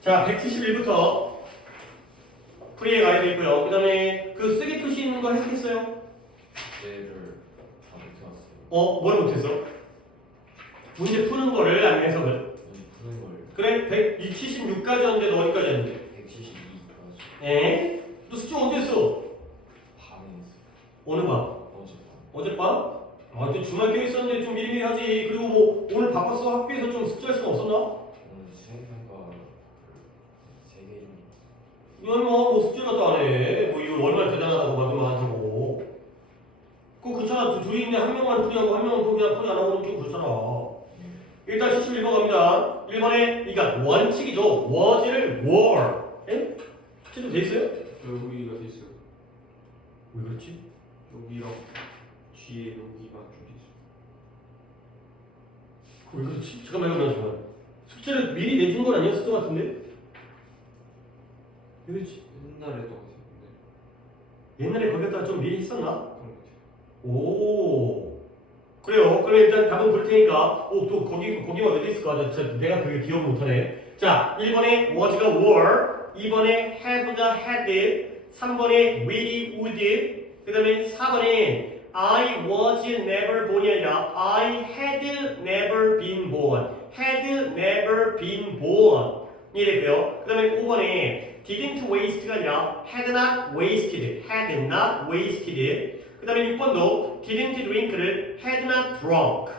자, 171부터 프리에 가야 되고요. 그 다음에 그 쓰기 표시 있는 거 해석했어요? 얘를 다 못해왔어요. 뭘 못했어? 문제 푸는 거를 안 해석을. 여기 푸는 걸 그래, 176까지 왔는데 너 어디까지 왔는데? 172까지 에? 너 숙제 언제 했어? 밤에 했어요. 어느 밤? 어젯밤. 어젯밤? 아, 또 주말 껴 있었는데 좀 미리미리 하지. 그리고 뭐 오늘 바빴어? 학교에서 좀 숙제할 시간 없었나? 오늘 수행평가 3개 정도. 이건 뭐 숙제라도 안 해. 뭐 이거 얼마나 대단하다고 말도 안 하고. 그거 그렇잖아. 둘이 있는데 한 명만 풀이하고 한 명은 풀이 안 하고 이렇게 그렇잖아. 일단 71번 갑니다. 1번에 그러니까 원칙이죠. was를 were. 에? 제도 돼 있어요? 여기가 돼 있어요. 왜 그렇지? 여기랑 뒤에 여기가 좀 돼 있어요. 왜 그렇지? 잠깐만. 숙제를 미리 내준 건 아니었을 것 같은데? 왜 그렇지? 옛날에도 있었는데 옛날에 거기다가 좀 미리 했었나? 그런 것 같아요. 오. 그래요. 그러면 일단 답은 볼 테니까. 또 거기만 왜 돼 있을까? 내가 그게 기억 못하네. 자, 1번에 was가 were, 2번에 have가 had, 3번에 will이 would, 그 다음에 4번에 I was never born이 아니라 I had never been born. had never been born. 이랬고요. 그 다음에 5번에 didn't waste가 아니라 had not wasted. had not wasted. 그 다음에 6번도 didn't drink를 had not drunk.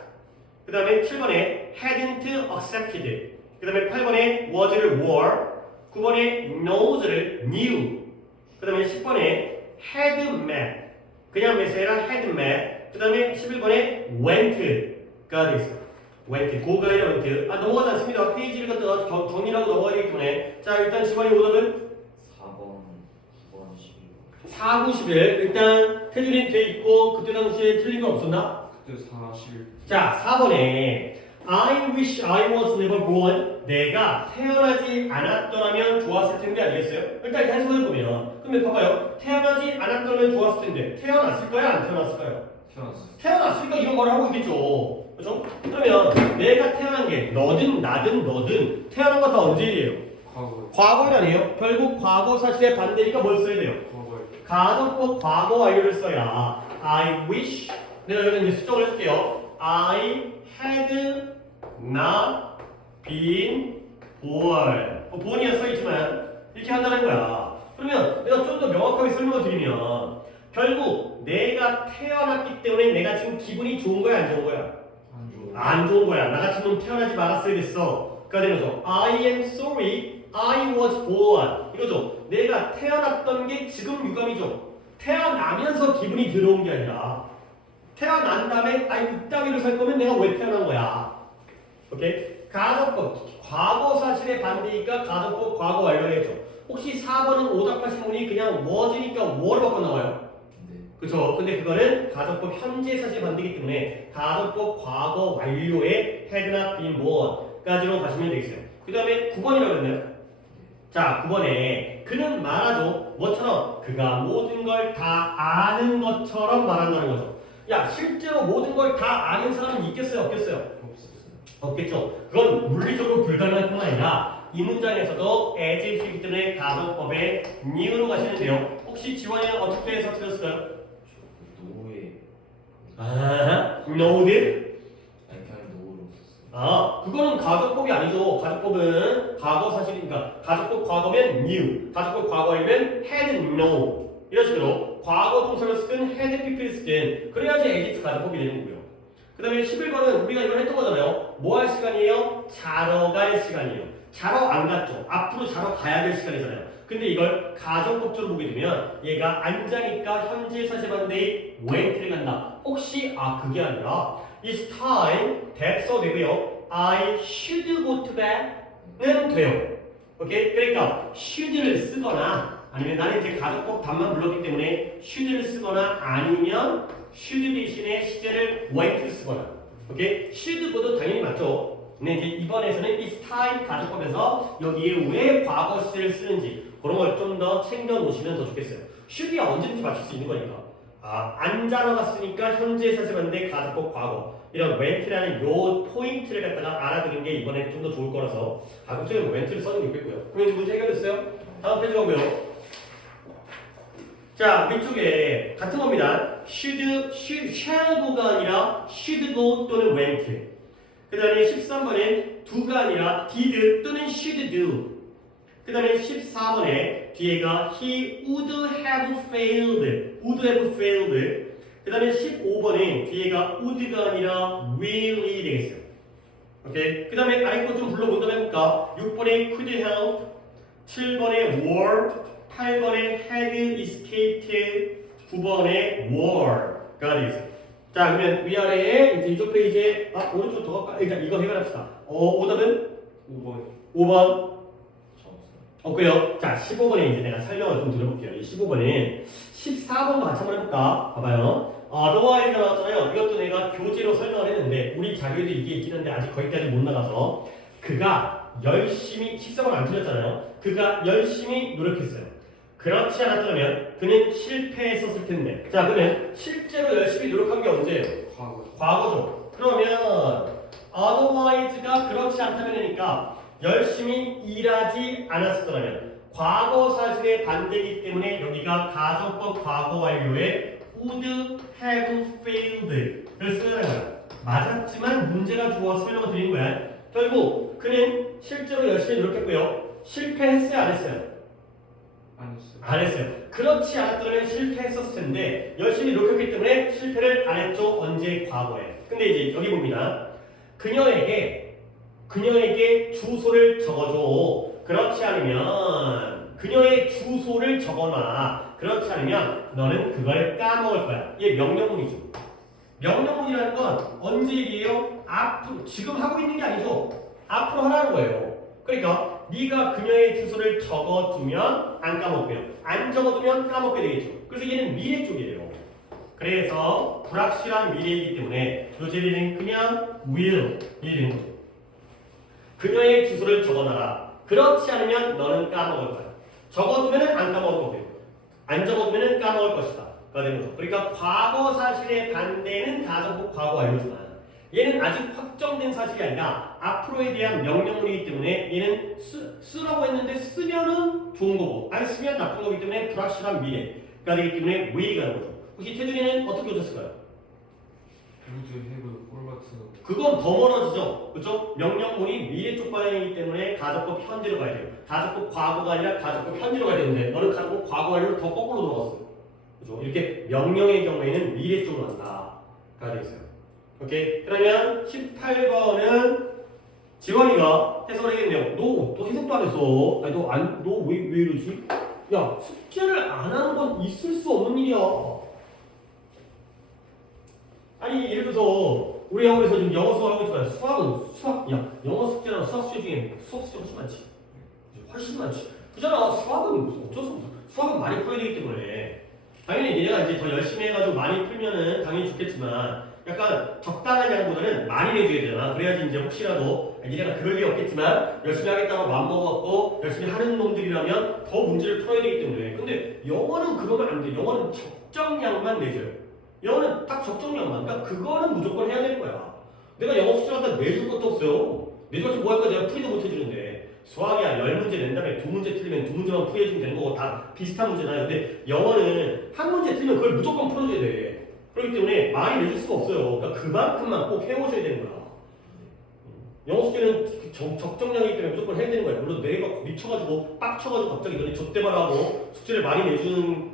그 다음에 7번에 hadn't accepted. 그 다음에 8번에 was를 were. 9번에 knows를 knew. 그 다음에 10번에 had met. 그냥 met이 아니라 had met. 그 다음에 11번에 went가 되어 있어요. went, go가 아니라 went. 넘어가지 않습니다. 페이지를 갖다가 정리하고 넘어가야 되기 때문에. 자, 일단 집안의 오답은 4번, 9번, 11번. 4, 9, 11. 일단 태준이 돼 있고 그때 당시에 틀린 거 없었나? 그때 41. 자, 4번에 I wish I was never born. 내가 태어나지 않았더라면 좋았을 텐데 아니겠어요? 일단 해석을 보면 그러면 봐봐요. 태어나지 않았더라면 좋았을 텐데 태어났을까요? 안 태어났을까요? 태어났어요. 태어났으니까 이런 걸 하고 있겠죠. 그렇죠? 그러면 내가 태어난 게 너든 나든 너든 태어난 거 다 언제 일이에요? 과거에. 과거 일 아니에요? 결국 과거 사실의 반대니까 뭘 써야 돼요? 과거에. 가정법 과거 완료를 써야 I wish 내가 여기 이제 수정을 해줄게요. I had not been born. born이야 써있지만 이렇게 한다는 거야. 그러면 내가 좀 더 명확하게 설명을 드리면 결국 내가 태어났기 때문에 내가 지금 기분이 좋은 거야 안 좋은 거야? 안 좋은. 안 좋은 거야. 나같이 놈 태어나지 말았어야 됐어. 그가 되는 거죠. I am sorry I was born. 이거죠. 내가 태어났던 게 지금 유감이죠. 태어나면서 기분이 들어온 게 아니라 태어난 다음에 이따위로 살 거면 내가 왜 태어난 거야. 오케이? 가정법 과거 사실의 반대니까 가정법 과거 완료를 했죠. 혹시 4번은 오답하신 분이 그냥 was니까 were로 바꿔 나와요. 네. 그렇죠. 근데 그거는 가정법 현재 사실 반대이기 때문에 가정법 과거 완료에 had not been born까지로 가시면 되겠어요. 그 다음에 9번이라고 했나요? 자, 9번에 그는 말하죠. 뭐처럼? 그가 모든 걸 다 아는 것처럼 말한다는 거죠. 야, 실제로 모든 걸 다 아는 사람은 있겠어요? 없겠어요? 없었어요. 없겠죠. 그건 물리적으로 불가능할 뿐만 아니라 이 문장에서도 as if이기 때문에 가정법에 new로 가시는데요. 혹시 지원이는 어떻게 해서 틀렸을까요? 저그 노에 knowed? 아니 그냥 노로 썼어요. 그거는 가정법이 아니죠. 가정법은 과거 사실이니까 가정법 과거면 knew, 가정법 과거이면 had known 이런 식으로 과거 동사를 쓰든 had pp를 쓰든 그래야지 as if 가정법이 되는 거고요. 그 다음에 11번은 우리가 이걸 했던 거잖아요. 뭐 할 시간이에요? 자러 갈 시간이에요. 자러 안 갔죠. 앞으로 자러 가야 될 시간이잖아요. 근데 이걸 가정법적으로 보게 되면 얘가 앉아니까 현재 사실 반대의 went를 간다. 혹시 그게 아니라 It's time that 써 되고요. I should go to bed는 돼요. 오케이? 그러니까 should를 쓰거나 아니면 나는 이제 가정법 답만 불렀기 때문에 should를 쓰거나 아니면 should 대신에 시제를 went를 쓰거나 오케이? should보다 당연히 맞죠. 근데 이제 이번에서는 it's time 가정법에서 여기에 왜 과거 시제를 쓰는지 그런 걸 좀 더 챙겨 놓으시면 더 좋겠어요. should이야 언제든지 맞출 수 있는 거니까. 안 자러 갔으니까 현재 사실 반대 가정법 과거. 이런 went라는 요 포인트를 갖다가 알아두는 게 이번에 좀 더 좋을 거라서 가급적이면 went를 써도 있겠고요. 그럼 이제 문제 해결됐어요? 다음 페이지 가고요. 자, 위쪽에 같은 겁니다. shall go가 아니라 should go 또는 went. 그 다음에 13번엔 do가 아니라 did 또는 should do. 그 다음에 14번에 뒤에가 he would have failed. 그 다음에 15번엔 뒤에가 would가 아니라 will이 되겠어요. 오케이. 그 다음에 아래 거 좀 불러본다면 해볼까? 6번에 could have, 7번에 were, 8번에 had escaped, 9번에 were가 되겠어요. 자, 그러면 위아래에 이제 이쪽 페이지에 오른쪽 더 갈까? 일단 이거 해결합시다. 오답은 5번 5번. 저 없어요. 없고요. 자, 15번에 이제 내가 설명을 좀 드려볼게요. 이 15번은 14번과 같이 한번 해볼까? 봐봐요. otherwise가 나왔잖아요. 이것도 내가 교재로 설명을 했는데 우리 자료에도 이게 있긴 한데 아직 거기까지 못 나가서 그가 열심히 14번 안 틀렸잖아요. 그가 열심히 노력했어요. 그렇지 않았다면 그는 실패했었을 텐데. 자, 그러면 실제로 열심히 노력한 게 언제예요? 과거 과거죠. 그러면 otherwise가 그렇지 않다면이니까 열심히 일하지 않았었다면 과거 사실의 반대이기 때문에 여기가 가정법 과거 완료에 would have failed를 쓰는 거야. 맞았지만 문제가 주어서 설명을 드리는 거야. 결국 그는 실제로 열심히 노력했고요. 실패했어요, 안 했어요? 안 했어요. 안 했어요. 그렇지 않았다면 실패했었을 텐데 열심히 노력했기 때문에 실패를 안 했죠. 언제? 과거에. 근데 이제 여기 봅니다. 그녀에게 주소를 적어줘. 그렇지 않으면 그녀의 주소를 적어놔. 그렇지 않으면 너는 그걸 까먹을 거야. 이게 명령문이죠. 명령문이라는 건 언제 얘기해요? 앞으로 지금 하고 있는 게 아니죠. 앞으로 하라는 거예요. 그러니까 네가 그녀의 주소를 적어두면 안 까먹고요. 안 적어두면 까먹게 되겠죠. 그래서 얘는 미래 쪽이에요. 그래서 불확실한 미래이기 때문에 요제는 그냥 will 이 되는 거죠. 그녀의 주소를 적어놔라. 그렇지 않으면 너는 까먹을 거야. 적어두면 안 까먹을 거고요. 안 적어두면 까먹을 것이다. 가 되는 거죠. 그러니까 과거 사실의 반대는 가정법 과거 완료지만 얘는 아직 확정된 사실이 아니라 앞으로에 대한 명령문이기 때문에 얘는 쓰라고 했는데 쓰면은 좋은 거고 안 쓰면 나쁜 거기 때문에 불확실한 미래가 되기 때문에 will이가 되는 거죠. 혹시 태준이는 어떻게 오셨을까요? 우드 해브 볼 같은 거. 그건 더 멀어지죠. 그렇죠? 명령문이 미래 쪽 방향이기 때문에 가정법 현재로 가야 돼요. 가정법 과거가 아니라 가정법 현재로 가야 되는데 너는 가정법 과거 완료로 더 거꾸로 들어갔어요. 그렇죠? 이렇게 명령의 경우에는 미래 쪽으로 간다가 되겠어요. 오케이. 그러면 18번은 지원이가 해석을 하겠네요. 너 또 해석도 안 했어. 아니 너 왜 이러지? 야, 숙제를 안 하는 건 있을 수 없는 일이야. 아니 예를 들어서 우리 학원에서 지금 영어 수업하고 있지만 수학은 영어 숙제랑 수학 숙제 중에 수학 숙제가 훨씬 많지. 훨씬 많지. 그잖아. 수학은 무슨 어쩔 수 없어. 수학은 많이 풀어야 되기 때문에 당연히 얘네가 이제 더 열심히 해가지고 많이 풀면은 당연히 좋겠지만 약간 적당한 양보다는 많이 내줘야 되잖아. 그래야지 이제 혹시라도 니네가 그럴 리 없겠지만 열심히 하겠다고 마음먹었고 열심히 하는 놈들이라면 더 문제를 풀어야 되기 때문에. 근데 영어는 그러면 안 돼. 영어는 적정량만 내줘요. 영어는 딱 적정량만. 그러니까 그거는 무조건 해야 되는 거야. 내가 영어 숙제 갖다 내줄 것도 없어요. 내줘서 뭐 할 거야? 내가 풀이도 못 해주는데. 수학이야 10문제 낸 다음에 2문제 틀리면 2문제만 풀어주면 되는 거고 다 비슷한 문제잖아요. 근데 영어는 한 문제 틀리면 그걸 무조건 풀어줘야 돼. 그렇기 때문에 많이 내줄 수가 없어요. 그러니까 그만큼만 꼭 해오셔야 되는 거야. 영어 숙제는 적정량이기 때문에 무조건 해야 되는 거야. 물론 내가 미쳐가지고 빡쳐가지고 갑자기 너네 좆대발하고 숙제를 많이 내주는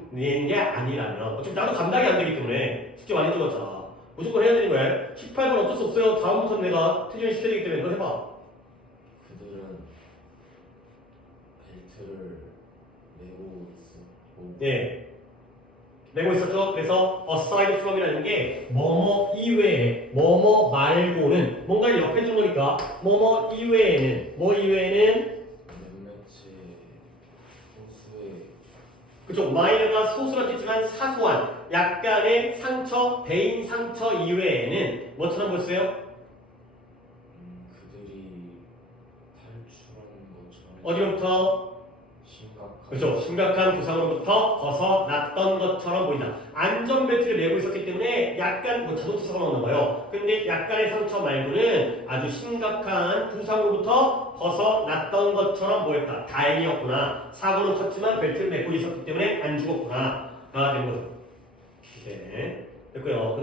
게 아니라면 어차피 나도 감당이 안 되기 때문에 숙제 많이 들어갔잖아. 무조건 해야 되는 거야. 18번 어쩔 수 없어요. 다음부터는 내가 퇴진을 시켜야 되기 때문에 너 해봐. 그들은 벨트를 메고 있었고. 네. 내고 있었죠. 그래서 aside from이라는 게 뭐뭐 이외에, 뭐뭐 말고는 뭔가 옆에 둔 거니까 뭐뭐 이외에는, 뭐 이외에는 몇몇의 소수의 그쪽 마이너가 소수라 했지만 사소한 약간의 상처, 배인 상처 이외에는 뭐처럼 보였어요? 그들이 탈출하는 것처럼 어디로부터? 심각한 그렇죠. 심각한 부상으로부터 벗어났던 것처럼 보인다. 안전벨트를 매고 있었기 때문에 약간 뭐 자동차 사고가 나나 봐요. 근데 약간의 상처 말고는 아주 심각한 부상으로부터 벗어났던 것처럼 보였다. 다행이었구나. 사고는 컸지만 벨트를 매고 있었기 때문에 안 죽었구나. 가 된 거죠. 네. 됐고요. 그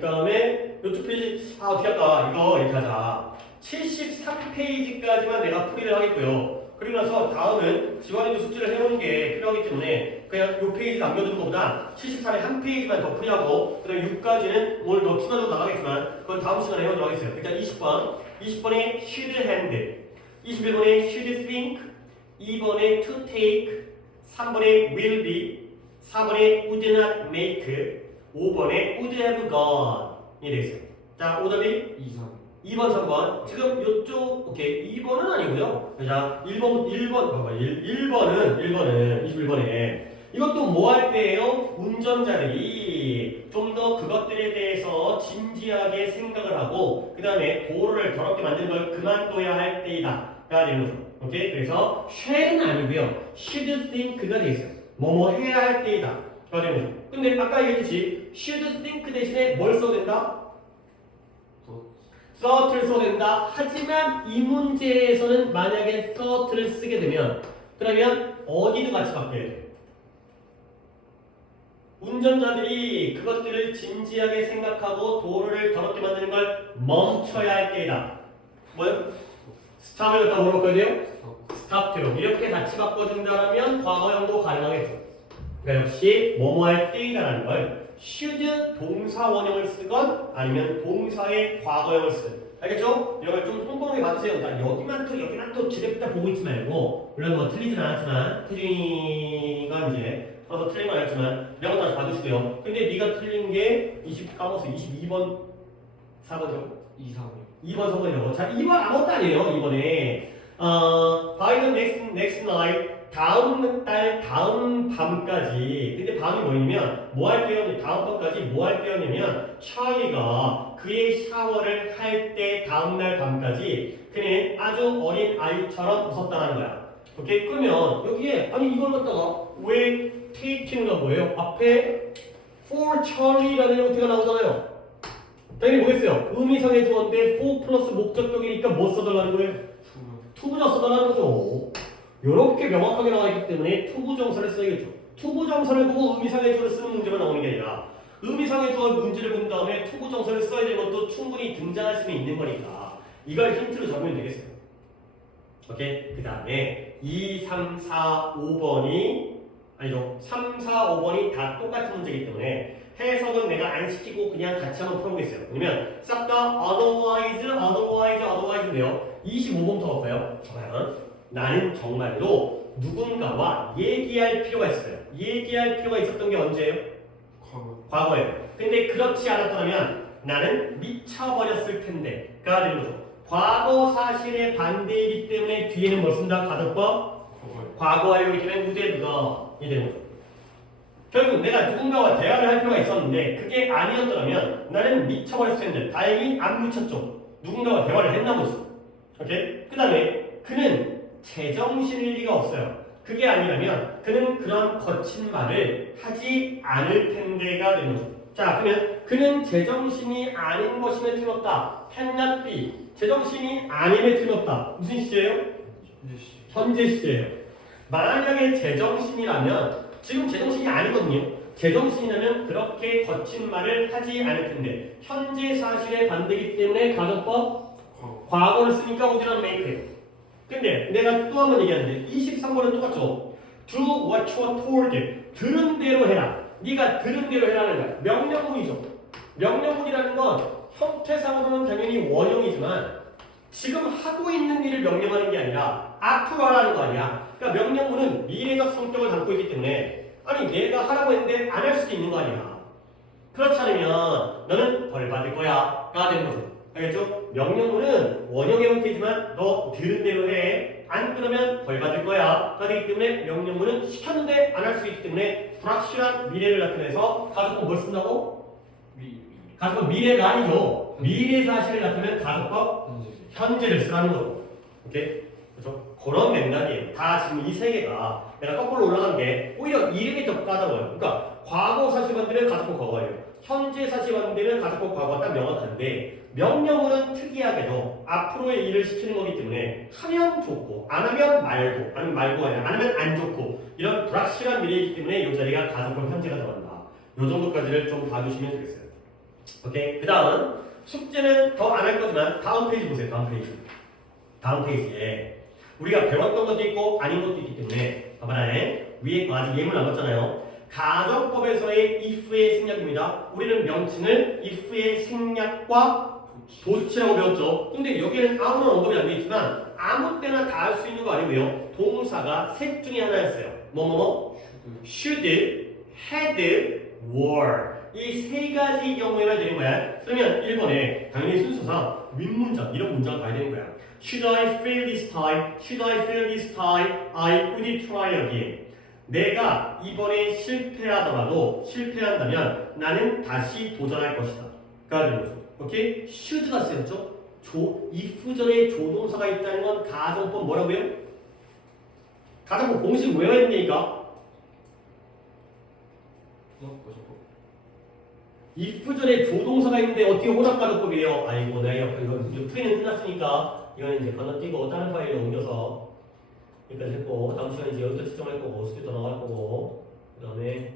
다음에 이쪽 페이지 어떻게 할까? 이거 이렇게 하자. 73페이지까지만 내가 풀이를 하겠고요. 그리고 나서 다음은 지원이도 숙제를 해보는 게 필요하기 때문에 그냥 이 페이지 남겨두는 것보다 73에 한 페이지만 더 풀이하고 그 다음에 6까지는 오늘 더 추가로 나가겠지만 그건 다음 시간에 해보도록 하겠어요. 일단 20번에 should hand, 21번에 should think, 2번에 to take, 3번에 will be, 4번에 would not make, 5번에 would have gone 이 되겠어요. 자, 오답이 2번, 3번. 지금 이쪽, 오케이. 2번은 아니고요. 자, 21번에. 이것도 뭐 할 때예요? 운전자들이 좀 더 그것들에 대해서 진지하게 생각을 하고, 그 다음에 도로를 더럽게 만드는 걸 그만둬야 할 때이다. 가 되는 거죠. 오케이? 그래서, shall은 아니고요. should think가 되겠어요. 뭐뭐 해야 할 때이다. 가 되는 거죠. 근데 아까 얘기했듯이, should think 대신에 뭘 써야 된다? thought를 써야 된다. 하지만 이 문제에서는 만약에 thought를 쓰게 되면 그러면 어디도 같이 바뀌어야 돼. 운전자들이 그것들을 진지하게 생각하고 도로를 더럽게 만드는 걸 멈춰야 할 때이다. 뭐요? 스탑을 갖다 뭐로 바꿔야 돼요? 스탑트로. 이렇게 같이 바꿔준다면 과거형도 가능하겠죠. 그러니까 역시 뭐뭐 할 때이다라는 걸 should 동사 원형을 쓰건 아니면 동사의 과거형을 쓰든 알겠죠? 이런 걸 좀 꼼꼼하게 봐주세요. 여기만 또 지레부터 보고 있지 말고 물론 뭐 틀리진 않았지만 태준이가 이제 풀어서 틀린 건 아니었지만 이런 거 다시 봐주시고요. 근데 네가 틀린 게 22번 4번이요? 2번 3번이요. 자 2번 아무것도 아니에요. 2번에 by the next night 다음 달 다음 밤까지. 근데 밤이 뭐냐면 뭐 할 때였냐면 다음 밤까지 뭐 할 때였냐면 찰리가 그의 샤워를 할 때 다음 날 밤까지 그는 아주 어린 아이처럼 웃었다는 거야. 오케이? 그러면 여기에 아니 이걸 갖다가 왜 take가 뭐예요? 앞에 for Charlie라는 형태가 나오잖아요. 당연히 뭐겠어요? 의미상의 주어인데 for 플러스 목적격이니까 뭐 써달라는 거예요? 투부정 써달라는 거죠. 이렇게 명확하게 나와 있기 때문에 투부정사를 써야겠죠. 투부정사를 보고 의미상의 주어를 쓰는 문제만 나오는 게 아니라 의미상의 주어 문제를 본 다음에 투부정사를 써야 되는 것도 충분히 등장할 수는 있는 거니까 이걸 힌트로 잡으면 되겠어요. 오케이? 그 다음에 2, 3, 4, 5번이 아니죠. 3, 4, 5번이 다 똑같은 문제이기 때문에 해석은 내가 안 시키고 그냥 같이 한번 풀어보겠어요. 왜냐면 싹 다 otherwise인데요. 25번부터 볼까요? 과연 나는 정말로 누군가와 얘기할 필요가 있어요. 얘기할 필요가 있었던 게 언제예요? 과거예요. 근데 그렇지 않았다면 나는 미쳐버렸을 텐데가 되는 거죠. 과거 사실의 반대이기 때문에 뒤에는 뭘 쓴다? 가정법? 과거하려고 하기 때문에 우대부가 이 되는 거죠. 결국 내가 누군가와 대화를 할 필요가 있었는데 그게 아니었더라면 나는 미쳐버렸을 텐데 다행히 안 미쳤죠. 누군가와 대화를 했나 보죠. 오케이? 그 다음에 그는 제정신일 리가 없어요. 그게 아니라면 그는 그런 거친 말을 하지 않을 텐데가 되는 거죠. 자, 그러면 그는 제정신이 아닌 것임에 틀렸다. cannot be. 제정신이 아님에 틀렸다. 무슨 시제예요? 현재 시제예요. 만약에 제정신이라면 지금 제정신이 아니거든요. 제정신이라면 그렇게 거친 말을 하지 않을 텐데 현재 사실의 반대이기 때문에 가정법 과거를 쓰니까 어디라는 메이크예요. 근데 내가 또 한 번 얘기하는데 23번은 똑같죠. Do what you are told. 들은 대로 해라. 네가 들은 대로 해라는 거야. 명령문이죠. 명령문이라는 건 형태상으로는 당연히 원형이지만 지금 하고 있는 일을 명령하는 게 아니라 앞으로 하라는 거 아니야. 그러니까 명령문은 미래적 성격을 담고 있기 때문에 아니 내가 하라고 했는데 안 할 수도 있는 거 아니야. 그렇지 않으면 너는 벌 받을 거야 가 되는 거죠. 알겠죠? 명령문은 원형의 형태지만 너 들은 대로 해. 안 그러면 벌 받을 거야 가 되기 때문에 명령문은 시켰는데 안 할 수 있기 때문에 불확실한 미래를 나타내서 가정법 뭘 쓴다고? 가정법 미래가 아니죠. 미래 사실을 나타내면 가정법 현재를 쓰라는 거죠. 오케이? 그렇죠? 그런 맥락이에요. 다 지금 이 세 개가 내가 거꾸로 올라간 게 오히려 이름이 더 까다로워요. 그러니까 과거 사실관계는 가족과 과거예요. 현재 사실관계는 가족과 과거가 딱 명확한데 명령어는 특이하게도 앞으로의 일을 시키는 거기 때문에 하면 좋고 안 하면 말고 아니면 말고 아니라 안 하면 안 좋고 이런 불확실한 미래이기 때문에 이 자리가 가족과 현재가 들어간다. 이 정도까지를 좀 봐주시면 되겠어요. 오케이. 그 다음 숙제는 더 안 할 거지만 다음 페이지 보세요. 다음 페이지. 다음 페이지에 우리가 배웠던 것도 있고 아닌 것도 있기 때문에 봐봐라. 위에 거 아직 예문 안 봤잖아요. 가정법에서의 if의 생략입니다. 우리는 명칭을 if의 생략과 도치라고 배웠죠. 근데 여기는 아무런 언급이 안 되어 있지만 아무 때나 다 할 수 있는 거 아니고요. 동사가 셋 중에 하나였어요. 뭐뭐뭐? should, had, were. 이 세 가지 경우에만 되는 거야. 그러면 1번에 당연히 순서상 윗문장 이런 문장 봐야 되는 거야. Should I fail this time? Should I fail this time? I would try again. 내가 이번에 실패하더라도 실패한다면 나는 다시 도전할 것이다. 가 되는 거죠. 오케이? should가 쓰였죠? if 전에 조동사가 있다는 건 가정법 뭐라고요? 가정법 공식 외워야 됩니까? if 전에 조동사가 있는데 어떻게 혼합가정법이에요? 아이고 내가 이거 프리는 끝났으니까 이거는 이제 건너뛰고 다른 파일로 옮겨서 여기까지 했고 다음 시간에 이제 여기서 측정할 거고 스튜 더 나갈 거고 그 다음에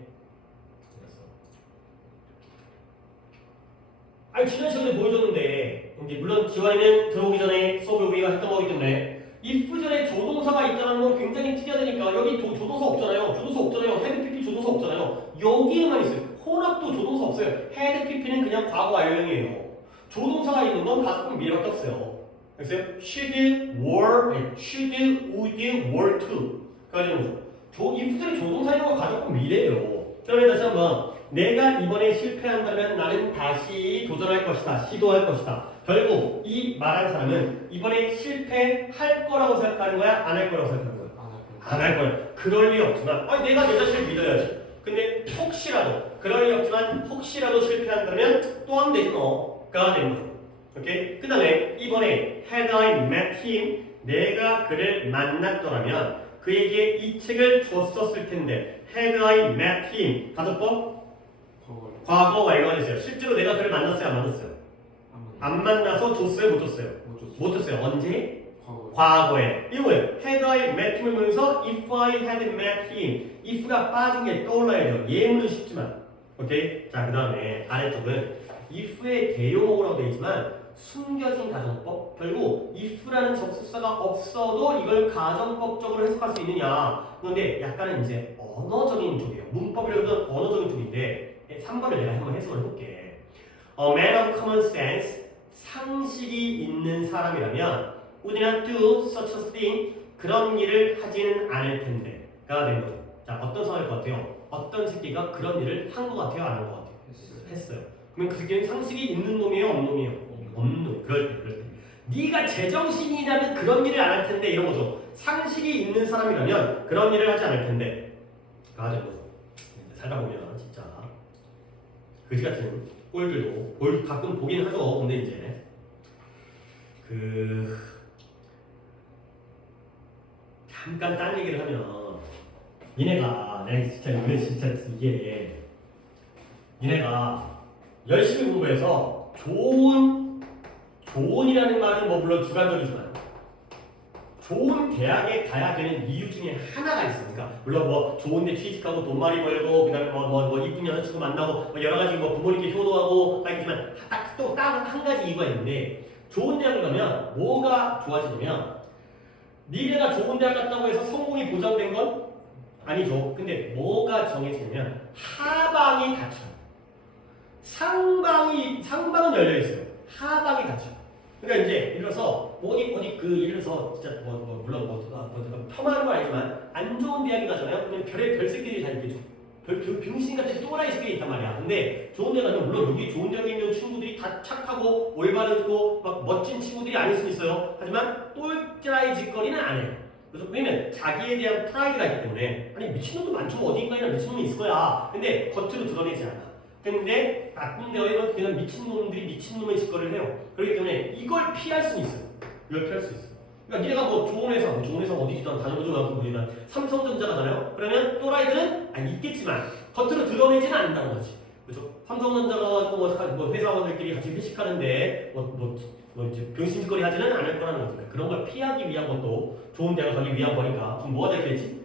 아니 지난 시간에 보여줬는데 이제 물론 지원이는 들어오기 전에 수업을 우리가 했던 거기 때문에 if 전에 조동사가 있다는 건 굉장히 특이하다니까. 여기 조동사 없잖아요. 조동사 없잖아요. had pp 조동사 없잖아요. 여기에만 있어요. 혼합도 조동사 없어요. had pp는 그냥 과거 완료형이에요. 조동사가 있는 건 가끔 미래밖에 없어요. 그래서 should, were, should, would, were to 까지는 거죠. if 전에 조동사 있는 건 가끔 미래예요. 그러면 다시 한번 내가 이번에 실패한다면 나는 다시 도전할 것이다. 시도할 것이다. 결국 이 말한 사람은 이번에 실패할 거라고 생각하는 거야? 안 할 거라고 생각하는 거야? 안 할 거야. 그럴 리 없지만 아니 내가 내 자신을 믿어야지. 근데 혹시라도 그럴 리 없지만 혹시라도 실패한다면 또 하면 되지 뭐가 되는 거죠. 오케이? 그 다음에 이번에 had I met him 내가 그를 만났더라면 그에게 이 책을 줬었을 텐데 had I met him 가정법? 과거 완료가 됐어요. 실제로 내가 그를 만났어요? 안 만났어요? 안 만나서 줬어요? 못 줬어요? 못 줬어요. 언제? 과거에. 이거예요. had I met him을 보면서 if I had met him if가 빠진 게 떠올라야 돼요. 예문은 쉽지만 오케이? 자 그 다음에 아래쪽은 if의 대용어라고 되어 있지만 숨겨진 가정법 결국 if라는 접속사가 없어도 이걸 가정법적으로 해석할 수 있느냐 그런데 약간은 이제 언어적인 쪽이에요. 문법이라고는 언어적인 쪽인데 3번을 내가 한번 해석을 해볼게. A man of common sense 상식이 있는 사람이라면 would not do such a thing 그런 일을 하지는 않을 텐데 가 된 거죠. 자 어떤 상황일 것 같아요? 어떤 새끼가 그런 일을 한 것 같아요? 안 한 것 같아요? 했어요. 그러면 그 새끼는 상식이 있는 놈이에요? 없는 놈이에요? 없는 놈. 그럴 때 네가 제정신이라면 그런 일을 안 할 텐데 이런 거죠. 상식이 있는 사람이라면 그런 일을 하지 않을 텐데 가 된 거죠. 살다 보면 진짜 그지 같은 꼴들도 가끔 보긴 하죠. 근데 이제 잠깐 딴 얘기를 하면 니네가 내가 진짜 이게 진짜 이게 니네가 열심히 공부해서 좋은이라는 말은 뭐 물론 주관적이지만 좋은 대학에 가야 되는 이유 중에 하나가 있으니까 물론 뭐 좋은데 취직하고 돈 많이 벌고 그다음에 뭐 이쁜 여자친구 만나고 뭐 여러 가지 뭐 부모님께 효도하고 있지만 딱 한 가지 이유가 있는데 좋은 대학을 가면 뭐가 좋아지냐면 니네가 좋은 대학 갔다고 해서 성공이 보장된 건 아니죠. 근데 뭐가 정해지냐면 하방이 닫혀요. 상방은 열려 있어요. 하방이 닫혀요. 그러니까 이제 예를 들어서 예를 들어서 진짜 물론 폄하하는 건 아니지만 안 좋은 대학에 가잖아요. 그러면 별 새끼들이 다 있겠죠. 병신 같은 또라이 새끼들이 있단 말이야. 근데 좋은 데 가면 물론 여기 좋은 대학에 있는 친구들이 다 착하고 올바르고 막 멋진 친구들이 아닐 수 있어요. 하지만 똘짜이 짓거리는 안 해요. 그래서 왜냐면 자기에 대한 프라이드가 있기 때문에 아니 미친놈도 많죠. 어딘가에나 미친놈이 있을 거야. 근데 겉으로 드러내지 않아. 근데 나쁜 대학에는 그냥 미친놈들이 미친놈의 짓거리를 해요. 그렇기 때문에 이걸 피할 수 있어요. 이걸 피할 수 있어요. 그러니까 니네가 뭐 좋은 회사 어디지든 다녀보지도 않고 보지만 삼성전자가잖아요. 그러면 또라이들은 있겠지만 겉으로 드러내지는 않는다는 거지. 그죠? 삼성전자가 뭐 회사원들끼리 같이 회식하는데 이제 병신짓거리 하지는 않을 거라는 거죠. 그런 걸 피하기 위한 것도 좋은 대학 가기 위한 거니까 그럼 뭐가 되겠지?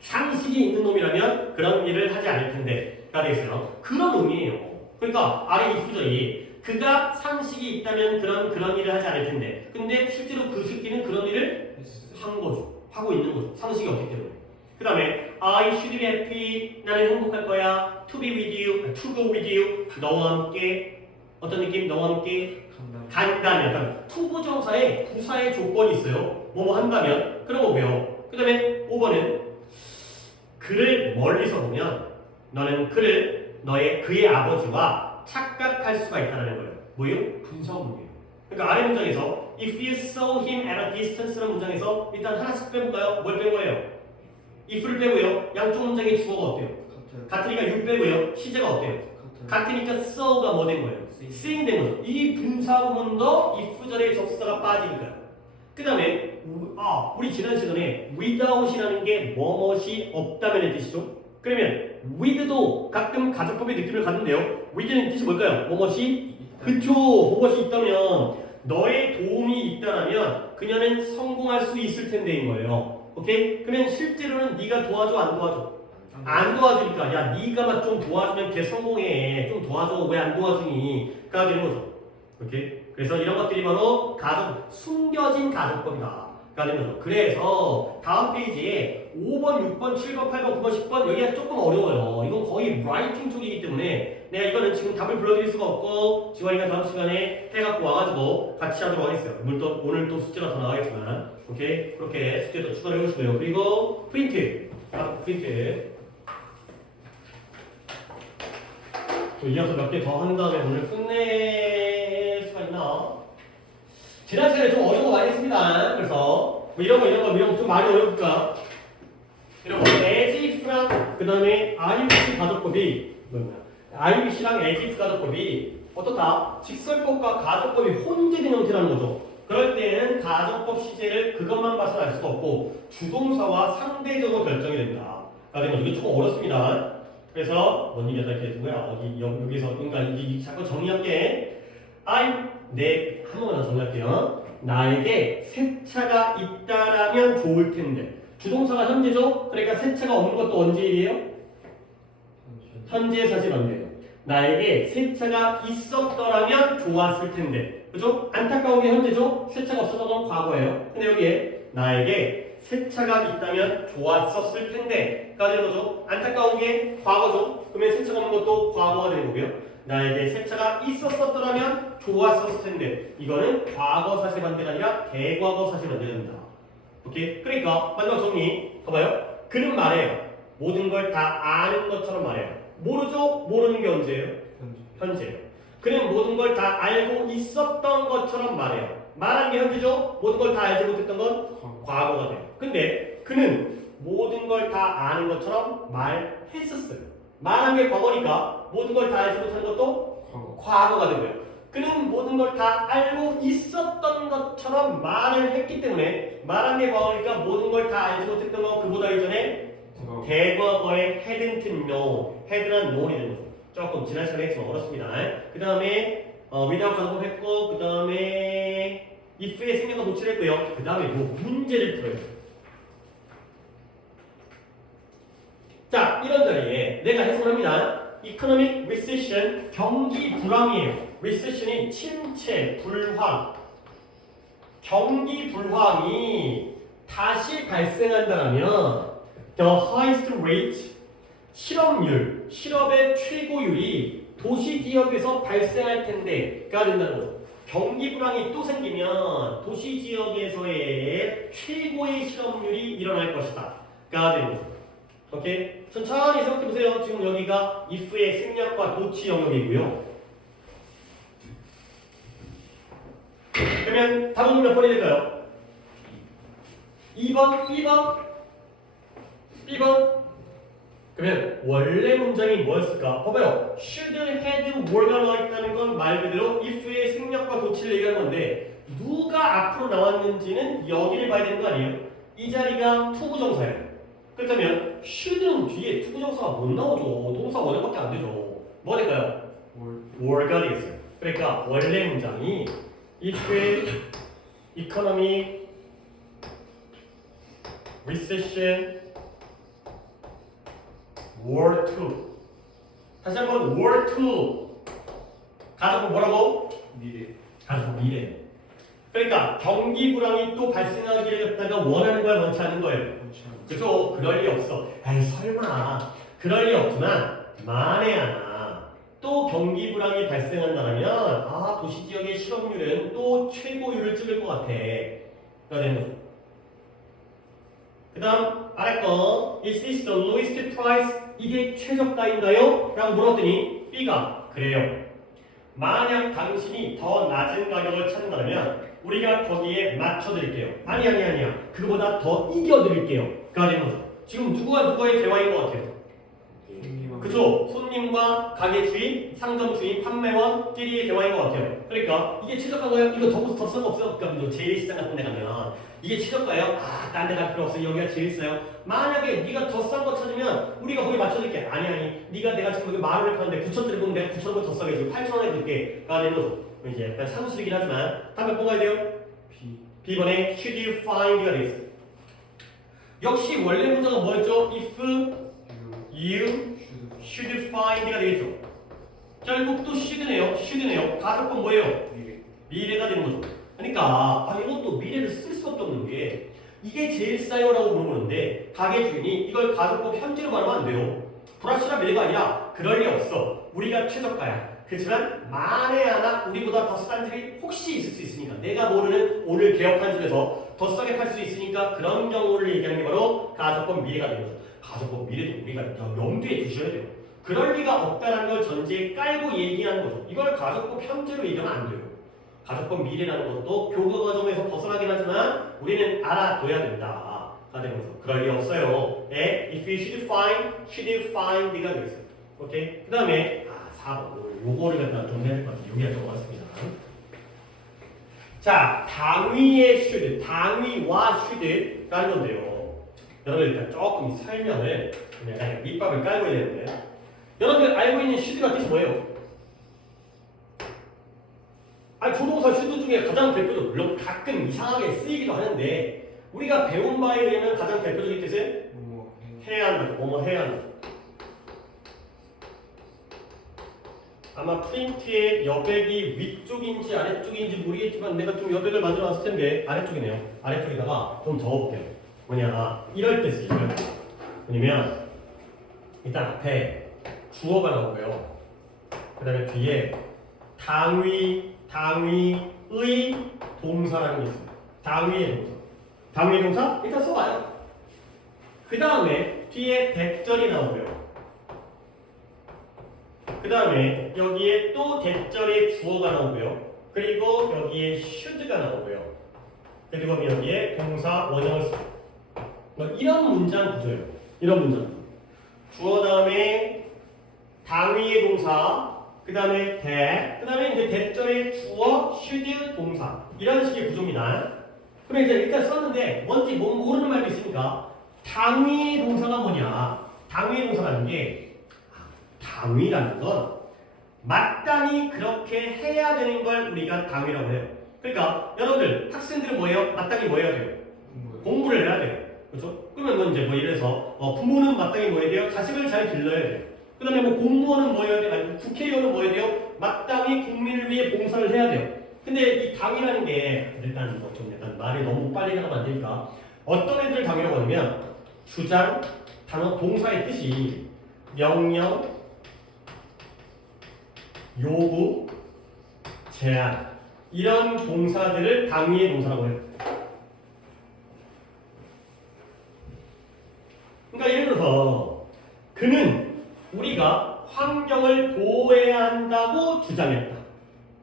상식이 있는 놈이라면 그런 일을 하지 않을 텐데가 되겠어요. 그런 의미예요. 그러니까 아래 이 구절이 그가 상식이 있다면 그런 일을 하지 않을 텐데 근데 실제로 그 새끼는 그런 일을 한 거죠. 하고 있는 거죠. 상식이 없기 때문에. 그 다음에 I should be happy. 나는 행복할 거야. To be with you. To go with you. 너와 함께. 어떤 느낌? 너와 함께 간다면. 그러니까 to 부정사에 부사의 조건이 있어요. 뭐뭐 한다면. 그런 거고요. 그 다음에 5번은 그를 멀리서 보면 너는 그의 아버지와 착각할 수가 있다는 거예요. 뭐예요? 분사문이에요. 그러니까 아래 문장에서 if you saw him at a distance라는 문장에서 일단 하나씩 빼볼까요? 뭘 뺀 거예요? if를 빼고요. 양쪽 문장의 주어가 어때요? 같으니까 you 빼고요. 시제가 어때요? 같으니까 saw가 뭐 된 거예요? seeing 된 거죠. 이 분사 부분도 if 절에 접수사가 빠지니까요. 그 다음에 우리 지난 시간에 without이라는 게 뭐뭇이 없다면의 뜻이죠. 그러면 with도 가끔 가정법의 느낌을 갖는데요. with는 뜻이 뭘까요? 뭐뭇이 그쵸. 뭐뭇이 있다면 너의 도움이 있다면 그녀는 성공할 수 있을 텐데인 거예요. 오케이? 그러면 실제로는 네가 도와줘 안 도와줘? 안 도와주니까 야 네가 막 좀 도와주면 걔 성공해. 좀 도와줘. 왜 안 도와주니? 가 되는 거죠. 오케이? 그래서 이런 것들이 바로 숨겨진 가정법이다. 가 되는 거죠. 그래서 다음 페이지에 5번, 6번, 7번, 8번, 9번, 10번 여기가 조금 어려워요. 이건 거의 라이팅 쪽이기 때문에 내가 이거는 지금 답을 불러드릴 수가 없고 지원이가 다음 시간에 해갖고 와가지고 같이 하도록 하겠어요. 오늘 또 숙제가 더 나가겠지만 오케이? 그렇게 숙제도 추가를 해주시고요. 그리고 프린트. 프린트. 또 이어서 몇 개 더 한 다음에 오늘 끝낼 수가 있나? 지난 시간에 좀 어려운 거 많이 했습니다. 그래서 뭐 이런 거 좀 많이 어려울까? 이런 거 asif랑 그 다음에 IBC 가족법이 뭐냐? IBC랑 asif 가족법이 어떻다? 직설법과 가족법이 혼재된 형태라는 거죠. 그럴 때는 가족법 시제를 그것만 봐서 알 수가 없고 주동사와 상대적으로 결정이 된다. 이게 조금 어렵습니다. 그래서 뭔 얘기하다 이렇게 두고요. 여기서 그러니까 이 자꾸 정리할게. 한 번만 더 정리할게요. 나에게 새 차가 있다라면 좋을 텐데. 주동사가 현재죠? 그러니까 새 차가 없는 것도 언제 일이에요? 현재 사실 언제예요? 나에게 새 차가 있었더라면 좋았을 텐데. 그죠? 안타까운 게 현재죠? 새 차가 없었던 건 과거예요. 근데 여기에 나에게 새 차가 있다면 좋았었을 텐데가 되는 거죠. 안타까운 게 과거죠. 그러면 새 차가 없는 것도 과거가 되는 거고요. 나에게 새 차가 있었더라면 좋았었을 텐데 이거는 과거 사실 반대가 아니라 대과거 사실 반대가 됩니다. 오케이? 그러니까 마지막 정리 봐봐요. 그는 말해요. 모든 걸 다 아는 것처럼 말해요. 모르죠? 모르는 게 언제예요? 현재예요. 그는 모든 걸 다 알고 있었던 것처럼 말해요. 말한 게 현재죠? 모든 걸 다 알지 못했던 건 과거가 돼요. 근데 그는 모든 걸 다 아는 것처럼 말했었어요. 말한 게 과거니까 모든 걸 다 알지 못하는 것도 과거가 되고요. 그는 모든 걸 다 알고 있었던 것처럼 말을 했기 때문에 말한 게 과거니까 모든 걸 다 알지 못했던 건 그보다 이전에 대과거의 hadn't known, had는 known이 되는 거죠. 조금 지난 시간에 했지만 어렵습니다. 그 다음에 without 가정법 했고 그 다음에 if의 생략과 도치를 했고요. 그 다음에 문제를 풀어요. 자, 이런 자리에 내가 해석을 합니다. Economic recession, 경기 불황이에요. recession이 침체, 불황. 경기 불황이 다시 발생한다면 the highest rate, 실업률, 실업의 최고율이 도시 지역에서 발생할 텐데가 된다는 거죠. 경기 불황이 또 생기면 도시 지역에서의 최고의 실업률이 일어날 것이다. 가 되는 거죠. 오케이? 천천히 생각해보세요. 지금 여기가 if의 생략과 도치 영역이고요. 그러면 답은 몇 번이 될까요? 2번, 2번. 그러면 원래 문장이 뭐였을까? 봐봐요. should, had, were가 나와있다는 건 말 그대로 if의 생략과 도치를 얘기하는 건데 누가 앞으로 나왔는지는 여기를 봐야 되는 거 아니에요? 이 자리가 투부정사예요. 그렇다면 should는 뒤에 투부정사가 못 나오죠. 동사 원형밖에 안 되죠. 뭐가 될까요? were가 되겠어요. 그러니까 원래 문장이 It will economic recession war 2. 다시 한번 war 2. 가족은 뭐라고? 미래. 가족 미래. 그러니까 경기 불황이 또 발생하기를 갖다가 원하는 거야, 원치 않는 거예요. 그죠? 그럴 리 없어. 에이 설마 그럴 리 없지만 만에 하나 또 경기 불황이 발생한다면 아 도시 지역의 실업률은 또 최고율을 찍을 것 같아. 가 되는 거죠. 그 다음 아래 거 Is this the lowest price? 이게 최저가인가요? 라고 물었더니 B가 그래요. 만약 당신이 더 낮은 가격을 찾는다면 우리가 거기에 맞춰드릴게요. 아니야. 그거보다 더 이겨드릴게요. 가 되는 거죠. 지금 누구와 누구의 대화인 것 같아요? 그죠? 손님과 가게 주인, 상점 주인, 판매원끼리의 대화인 것 같아요. 그러니까 이게 최저가가요? 이거 더 싼 거 없어요? 그러니까 제일시장 같은 데 가면 이게 최저가예요? 아, 딴 데 갈 필요 없어요. 여기가 제일 싸요. 만약에 네가 더 싼 거 찾으면 우리가 거기 맞춰줄게. 아니. 네가 내가 지금 여기 10,000원에 파는데 9,000원짜리 보면 내가 9,000원 더 싸게 해줄게. 8,000원에 줄게. 가 되는 거죠. 이제 약간 사무실이긴 하지만 다음에 뭐가 돼요? B번에 should you find가 되겠어요. 역시 원래 문장은 뭐였죠? If you should find가 되겠죠. 결국 또 should네요. 가족분 뭐예요? 미래가 되는 거죠. 그러니까 이것도 미래를 쓸 수밖에 없는 게 이게 제일 싸요라고 물어보는데 가게 주인이 이걸 가족법 현재로 말하면 안 돼요. 불확실한 미래가 아니라 그럴 리 없어. 우리가 최저가야. 그렇지만 만에 하나 우리보다 더 싼 집이 혹시 있을 수 있으니까 내가 모르는 오늘 개업한 집에서 더 싸게 팔 수 있으니까 그런 경우를 얘기하는 게 바로 가족법 미래가 되는 거죠. 가족법 미래도 우리가 염두에 두셔야 돼요. 그럴 리가 없다는 걸 전제에 깔고 얘기하는 거죠. 이걸 가족법 현재로 얘기하면 안 돼요. 가족법 미래라는 것도 교과 과정에서 벗어나긴 하지만 우리는 알아둬야 된다. 가 되는 거죠. 그럴 리 없어요. If you should you find가 되겠어요. 오케이? 그 다음에 4번. 요거를 갖다 좀 해야 될 것 같아요. 여기가 좀 어렵습니다. 자, 당위의 should, 당위와 should라는 건데요. 여러분 일단 조금 설명을 약간 밑밥을 깔고 해야 되는데 여러분들 알고 있는 should가 뜻이 뭐예요? 조동사 should 중에 가장 대표적 물론 가끔 이상하게 쓰이기도 하는데 우리가 배운 바에 의하면 가장 대표적인 뜻은 해야 한다. 뭐뭐 해야 한다. 아마 프린트의 여백이 위쪽인지 아래쪽인지 모르겠지만 내가 좀 여백을 만들어 놨을 텐데 아래쪽이네요. 아래쪽에다가 좀 적어볼게요. 뭐냐 이럴 때 쓰죠. 뭐냐면 일단 앞에 주어가 나오고요. 그 다음에 뒤에 당위의 동사라는 게 있어요. 당위의 동사 일단 써봐요. 그 다음에 뒤에 대절이 나오고요. 그 다음에 여기에 또 대절의 주어가 나오고요. 그리고 여기에 should가 나오고요. 그리고 여기에 동사 원형을 써요. 이런 문장 구조예요. 이런 문장. 주어 다음에 당위의 동사, 그 다음에 그 다음에 이제 대절의 주어, should 동사 이런 식의 구조입니다. 그럼 이제 일단 썼는데 뭔지 모르는 말도 있으니까 당위의 동사가 뭐냐? 당위의 동사라는 게 당위라는 건 마땅히 그렇게 해야 되는 걸 우리가 당위라고 해요. 그러니까 여러분들 학생들은 뭐예요? 마땅히 뭐 해야 돼요? 공부를 해야 돼요. 그렇죠? 그러면 이제 뭐 예를 들어서 부모는 마땅히 뭐 해야 돼요? 자식을 잘 길러야 돼요. 그 다음에 뭐 공무원은 뭐 해야 돼요? 아니 국회의원은 뭐 해야 돼요? 마땅히 국민을 위해 봉사를 해야 돼요. 근데 이 당이라는 게 일단 뭐 좀 약간 말이 너무 빨리 나가면 안 되니까 어떤 애들을 당이라고 하냐면 주장, 단어, 동사의 뜻이 명령, 요구, 제안 이런 동사들을 당위의 동사라고 해요. 그러니까 예를 들어서 그는 우리가 환경을 보호해야 한다고 주장했다.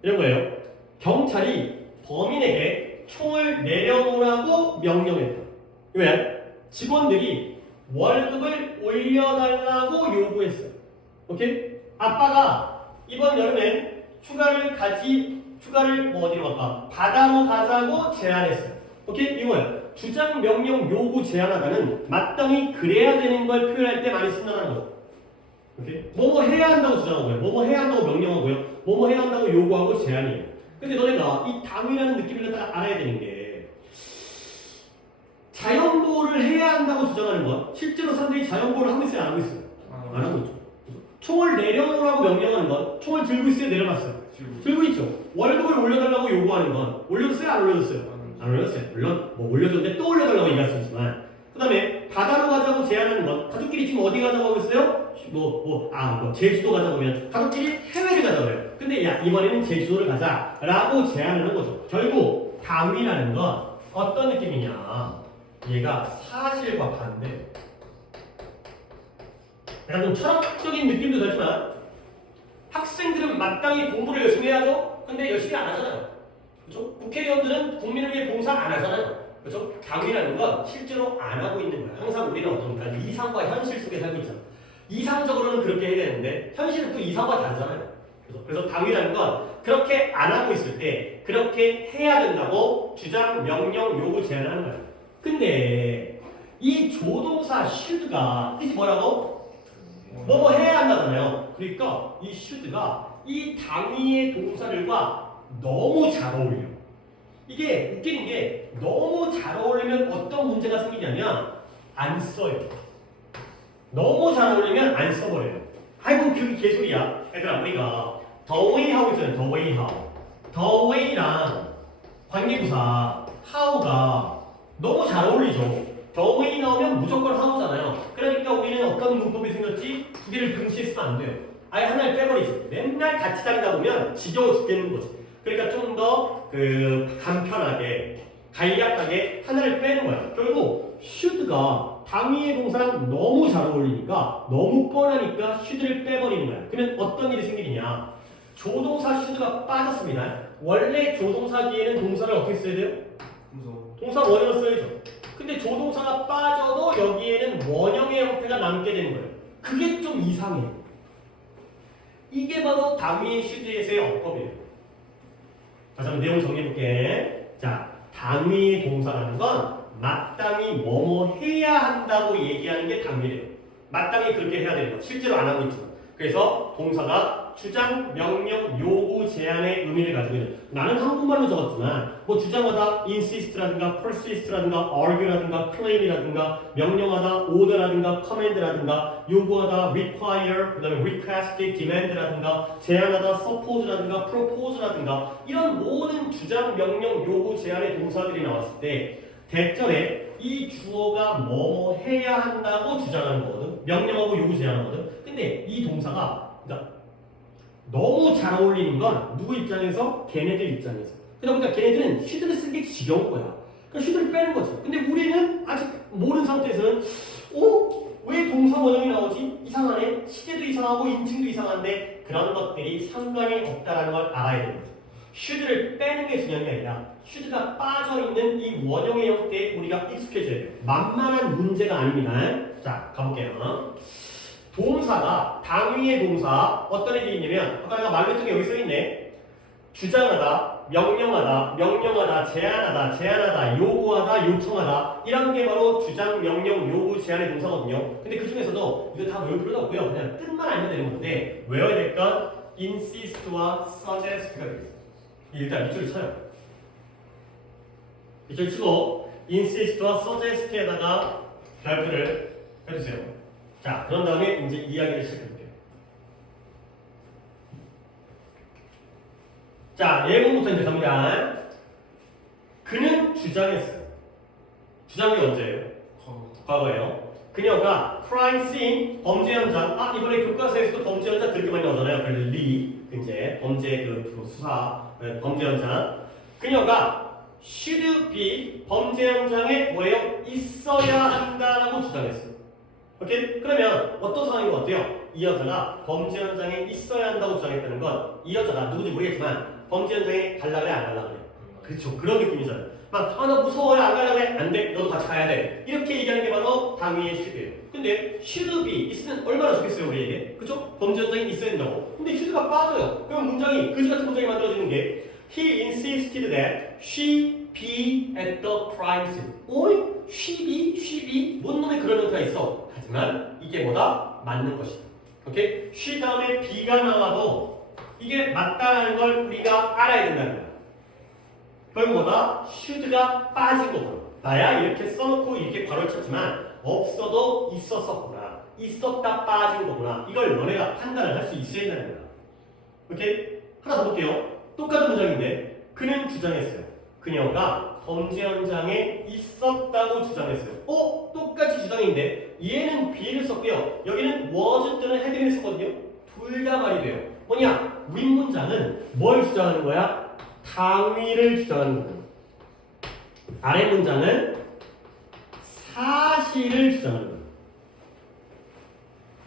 이런 거예요. 경찰이 범인에게 총을 내려놓으라고 명령했다. 왜? 직원들이 월급을 올려달라고 요구했어요. 오케이? 아빠가 이번 여름에 휴가를 뭐 어디로 갈까? 바다로 가자고 제안했어요. 오케이? 이거야. 주장, 명령, 요구, 제안하다는 마땅히 그래야 되는 걸 표현할 때 많이 쓴다는 거죠. 오케이? 뭐뭐 해야 한다고 주장하고요. 뭐뭐 해야 한다고 명령하고요. 뭐뭐 해야 한다고 요구하고 제안이에요. 근데 너네가 이 당위라는 느낌을 갖다가 알아야 되는 게 자연보호를 해야 한다고 주장하는 건 실제로 사람들이 자연보호를 하고 있어요? 안 하고 있어요? 안 하고 있죠. 총을 내려놓으라고 명령하는 건 총을 들고 있어요? 내려놨어요? 들고 있죠. 월급을 올려달라고 요구하는 건 올려줬어요? 안 올려줬어요? 안 올렸어요. 물론 뭐 올려줬는데 또 올려달라고 얘기할 수 있지만 그 다음에 바다로 가자고 제안하는 건 가족끼리 지금 어디 가자고 하고 있어요? 제주도 가자고 하면 가족끼리 해외를 가자고 해요. 근데 야 이번에는 제주도를 가자 라고 제안을 한 거죠. 결국 당위라는 건 어떤 느낌이냐, 얘가 사실과 반대, 약간 좀 철학적인 느낌도 들지만 학생들은 마땅히 공부를 열심히 해야죠. 근데 열심히 안 하잖아요. 그렇죠? 국회의원들은 국민을 위해 봉사 안 하잖아요. 그렇죠? 당위라는 건 실제로 안 하고 있는 거예요. 항상 우리는 어떻습니까? 이상과 현실 속에 살고 있잖아요. 이상적으로는 그렇게 해야 되는데 현실은 또 이상과 다르잖아요. 그래서 당위라는 건 그렇게 안 하고 있을 때 그렇게 해야 된다고 주장, 명령, 요구, 제안하는 거예요. 근데 이 조동사 should가 뜻이 뭐라고? 뭐뭐 해야 한다잖아요. 그러니까 이 should가 이 당위의 동사들과 너무 잘 어울려. 이게 웃기는 게 너무 잘 어울리면 어떤 문제가 생기냐면 안 써요. 너무 잘 어울리면 안 써버려요. 아이고 그게 개소리야. 얘들아 우리가 the way 하고 있잖아요. the way how. the way랑 관계부사 how가 너무 잘 어울리죠. the way 나오면 무조건 how잖아요. 그러니까 우리는 어떤 문법이 생겼지? 두 개를 동시에 쓰면 안 돼요. 아예 하나를 빼버리지. 맨날 같이 다니다 보면 지겨워 죽겠는 거지. 그러니까 좀 더 간편하게 간략하게 하나를 빼는 거야. 결국 should가 당위의 동사랑 너무 잘 어울리니까 너무 뻔하니까 should를 빼버리는 거야. 그러면 어떤 일이 생기느냐? 조동사 should가 빠졌습니다. 원래 조동사 뒤에는 동사를 어떻게 써야 돼요? 동사 원형을 써야죠. 근데 조동사가 빠져도 여기에는 원형의 형태가 남게 되는 거예요. 그게 좀 이상해요. 이게 바로 당위의 should에서의 어법이에요. 다시 한번 내용 정리해볼게. 자, 당위의 동사라는 건 마땅히 뭐뭐 해야 한다고 얘기하는 게 당위래요. 마땅히 그렇게 해야 되는 거. 실제로 안 하고 있지만. 그래서 동사가 주장, 명령, 요구, 제안의 의미를 가지고 있는. 나는 한국말로 적었지만 뭐 주장하다 insist라든가 persist라든가 argue라든가 claim이라든가 명령하다 order라든가 command라든가 요구하다 require, 그 다음에 request, demand라든가 제안하다 suppose라든가 propose라든가 이런 모든 주장, 명령, 요구, 제안의 동사들이 나왔을 때 대절에 이 주어가 뭐뭐 해야 한다고 주장하는 거거든. 명령하고 요구, 제안하거든. 근데 이 동사가 그러니까 너무 잘 어울리는 건 누구 입장에서? 걔네들 입장에서. 그러다 보니까 걔네들은 should를 쓰는 게 지겨운 거야. 그러니까 should를 빼는 거지. 근데 우리는 아직 모르는 상태에서는 왜 동사 원형이 나오지? 이상하네. 시제도 이상하고 인칭도 이상한데 그런 것들이 상관이 없다는 걸 알아야 되는 거죠. should를 빼는 게 중요한 게 아니라 should가 빠져있는 이 원형의 형태에 우리가 익숙해져야 돼요. 만만한 문제가 아닙니다. 자, 가볼게요. 동사가 당위의 동사 어떤 애들이 있냐면 아까 내가 말했던 게 여기 써있네. 주장하다, 명령하다, 제안하다, 요구하다, 요청하다 이런 게 바로 주장, 명령, 요구, 제안의 동사거든요. 근데 그 중에서도 이거 다 외울 필요도 없고요. 그냥 뜻만 알면 되는 건데 외워야 될 건 insist와 suggest가 되겠어요. 일단 밑줄 쳐요. 밑줄 치고 insist와 suggest에다가 별표를 해주세요. 자, 그런 다음에 이제 이야기를 시작해볼게요. 자, 예문부터 이제 갑니다. 그는 주장했어요. 주장이 언제예요? 과거예요. 그녀가 crime scene, 범죄 현장. 이번에 교과서에서도 범죄 현장 그렇게 많이 나오잖아요. 그래서 이제 범죄 수사, 범죄 현장. 그녀가 should be 범죄 현장에 뭐예요? 있어야 한다라고 주장했어요. 오케이? 그러면 어떤 상황인 것 같아요? 이 여자가 범죄 현장에 있어야 한다고 주장했다는 건 이 여자가 누구인지 모르겠지만 범죄 현장에 갈라 그래 안 갈라 그래? 그렇죠. 그런 느낌이잖아요. 나 무서워요 안 갈라 그래? 안 돼. 너도 같이 가야 돼. 이렇게 얘기하는 게 바로 당위의 should예요. 근데 should be 있으면 얼마나 좋겠어요 우리에게? 그렇죠? 범죄 현장에 있어야 된다고. 근데 should가 빠져요. 그럼 문장이 그지 같은 문장이 만들어지는 게 He insisted that she be at the crime scene. 오이? she be? 뭔 놈의 그런 형태가 있어. 하지만 이게 뭐다? 맞는 것이다. 오케이? she 다음에 be가 나와도 이게 맞다는 걸 우리가 알아야 된다는 거야. 그럼 뭐다? should가 빠진 거구나. 나야 이렇게 써놓고 이렇게 괄호를 쳤지만 없어도 있었었구나. 있었다 빠진 거구나. 이걸 너네가 판단을 할 수 있어야 된다는 거야. 오케이? 하나 더 볼게요. 똑같은 문장인데 그는 주장했어요. 그녀가 범죄 현장에 있었다고 주장했어요. 똑같이 주장인데 얘는 be를 썼고요. 여기는 was 또는 had를 썼거든요. 둘 다 말이 돼요. 뭐냐? 윗문장은 뭘 주장하는 거야? 당위를 주장하는 거야. 아래 문장은 사실을 주장하는 거야.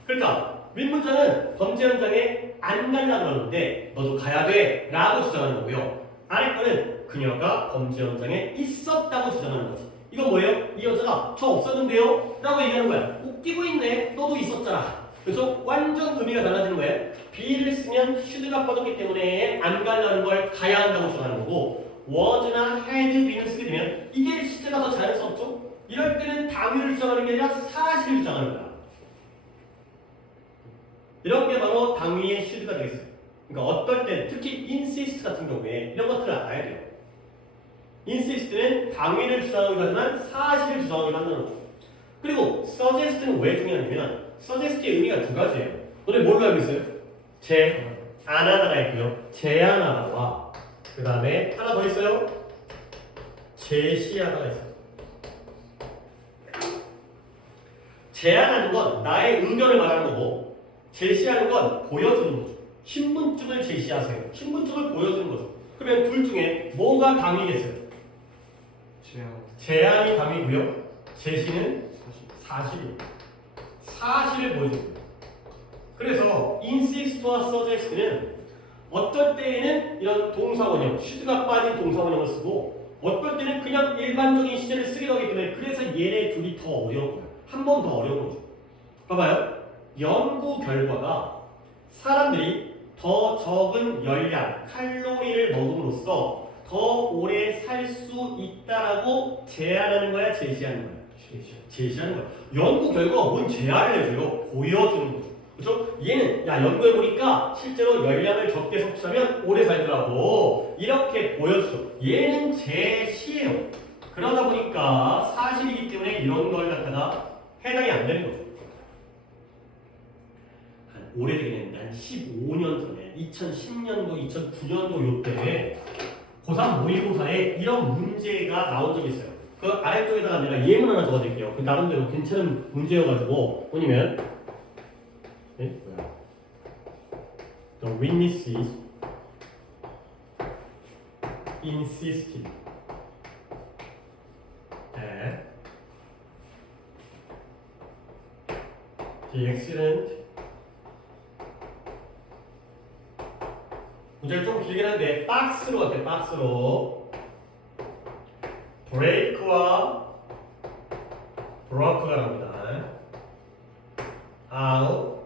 그러니까 윗문장은 범죄 현장에 안 가려고 하는데 너도 가야 돼 라고 주장하는 거고요. 아래 거는 그녀가 범죄 현장에 있었다고 주장하는 거지. 이건 뭐예요? 이 여자가 저 없었는데요? 라고 얘기하는 거야. 웃기고 있네. 너도 있었잖아. 그래서 완전 의미가 달라지는 거예요. be를 쓰면 should가 빠졌기 때문에 안 가려는 걸 가야 한다고 주장하는 거고 was나 had, be는 쓰게 되면 이게 시제가 더 자연스럽죠? 이럴 때는 당위를 주장하는 게 아니라 사실을 주장하는 거야. 이런 게 바로 당위의 should가 되겠어요. 그러니까 어떨 때 특히 insist 같은 경우에 이런 것들을 알아야 돼요. insist는 당위를 주장하기도 하지만 사실을 주장하기도 한다는 거죠. 그리고 suggest는 왜 중요하냐면 suggest의 의미가 두 가지예요. 너네 뭘로 알고 있어요? 제안하다가 있고요. 제안하다와 그 다음에 하나 더 있어요. 제시하다가 있어요. 제안하는 건 나의 의견을 말하는 거고 제시하는 건 보여주는 거죠. 신분증을 제시하세요. 신분증을 보여주는 거죠. 그러면 둘 중에 뭐가 당위겠어요? 제안이 당위고요. 제시는 사실입니다. 사실을 보여줍니다. 그래서 insist와 suggest는 어떨 때에는 이런 동사원형, should가 빠진 동사원형을 쓰고 어떨 때는 그냥 일반적인 시제를 쓰기도 하기 때문에 그래서 얘네 둘이 더 어려운 거예요. 한 번 더 어려운 거죠. 봐봐요. 연구 결과가 사람들이 더 적은 열량, 칼로리를 먹음으로써 더 오래 살 수 있다라고 제안하는 거야, 제시하는 거야? 제시하는 거야. 연구 결과가 뭔 제안을 해줘요? 보여주는 거죠. 그렇죠? 얘는 야 연구해보니까 실제로 열량을 적게 섭취하면 오래 살더라고 이렇게 보여주죠. 얘는 제시예요. 그러다 보니까 사실이기 때문에 이런 걸 갖다가 해당이 안 되는 거죠. 한 오래되긴 했는데 한 15년 전에 2010년도 2009년도 요때 고3 모의고사에 이런 문제가 나온 적이 있어요. 그 아래쪽에다가 내가 예문 하나 적어드릴게요. 그 나름대로 괜찮은 문제여가지고 뭐냐면 네? The witnesses insisted that the accident 문제를 좀 길긴 한데 박스로 같아요. 박스로 브레이크와 브로크가 나옵니다. out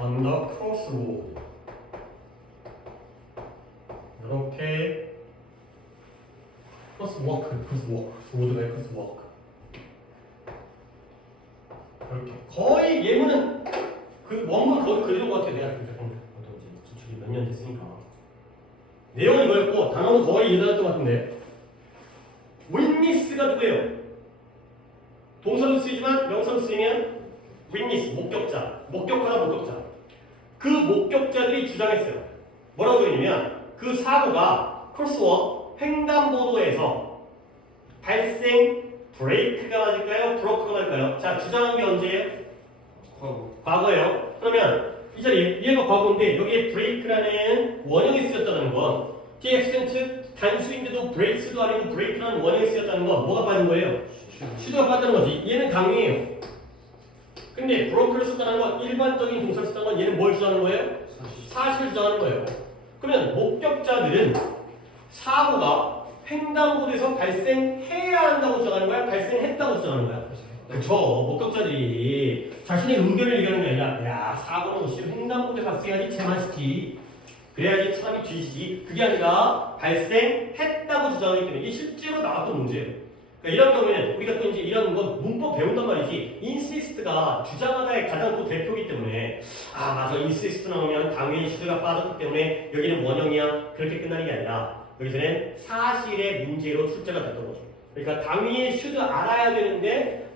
on the crossroad 이렇게 crosswalk road가 crosswalk 이렇게 거의 예문은 그 원문 거의 그대로인 것 같아요. 내가 지출이 몇 년 됐으니까 내용은 이거였고 단어는 거의 이해했던 것 같은데 witness가 누구예요? 동사도 쓰이지만 명사도 쓰이면 witness, 목격자, 목격하다 목격자. 그 목격자들이 주장했어요. 뭐라고 그러냐면 그 사고가 크로스워크 횡단보도에서 발생 브레이크가 맞을까요? 브로크가 맞을까요? 자, 주장한 게 언제예요? 과거예요. 그러면 이 자리에 얘가 과거인데 여기에 브레이크라는 원형이 쓰였다는 건 the accident 단수인데도 브레이크도 아니고 브레이크라는 원형이 쓰였다는 건 뭐가 빠진 거예요? 슈드가 빠졌다는 거지. 얘는 강의예요. 근데 브로크를 썼다는 건 일반적인 동사를 썼다는 건 얘는 뭘 주장하는 거예요? 사실을 주장하는 거예요. 그러면 목격자들은 사고가 횡단보도에서 발생해야 한다고 주장하는 거야? 발생했다고 주장하는 거야? 그쵸. 목격자들이 자신의 의견을 얘기하는 게 아니라 야 사고는 혹시 횡단보도에 발생하지 제맛이지 그래야지 사람이 뒤지지. 그게 아니라 발생했다고 주장하기 때문에 이게 실제로 나왔던 문제예요. 그러니까 이런 경우에는 우리가 또 이제 이런 거 문법 배운단 말이지. insist가 주장하다의 가장 또 대표이기 때문에 아 맞아 insist 나오면 당연히 슈드가 빠졌기 때문에 여기는 원형이야 그렇게 끝나는 게 아니라 여기서는 사실의 문제로 출제가 됐던 거죠. 그러니까 당연히 슈드 알아야 되는데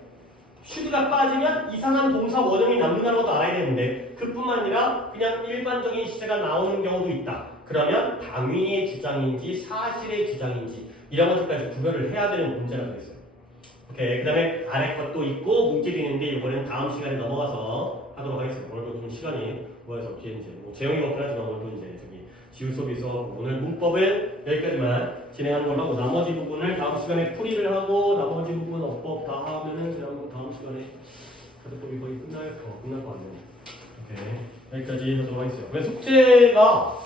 슈드가 빠지면 이상한 동사 원형이 남는다는 것도 알아야 되는데 그뿐만 아니라 그냥 일반적인 시제가 나오는 경우도 있다. 그러면 당위의 주장인지 사실의 주장인지 이런 것들까지 구별을 해야 되는 문제가 되겠어요. 오케이. 그 다음에 아래 것도 있고 문제도 있는데 이번에는 다음 시간에 넘어가서 하도록 하겠습니다. 오늘도 좀 시간이 뭐해서 이제 뭐 재영이가 없긴 하지만 오늘도 이제 저기 지우 수업에서 오늘 문법은 여기까지만 진행하는 걸로 하고 나머지 부분을 다음 시간에 풀이를 하고 나머지 부분 어법 다 하면은 제가 한번 다음 시간에 가족법이 거의 끝날 것 같네요. 오케이. 여기까지 하도록 하겠습니다. 왜 숙제가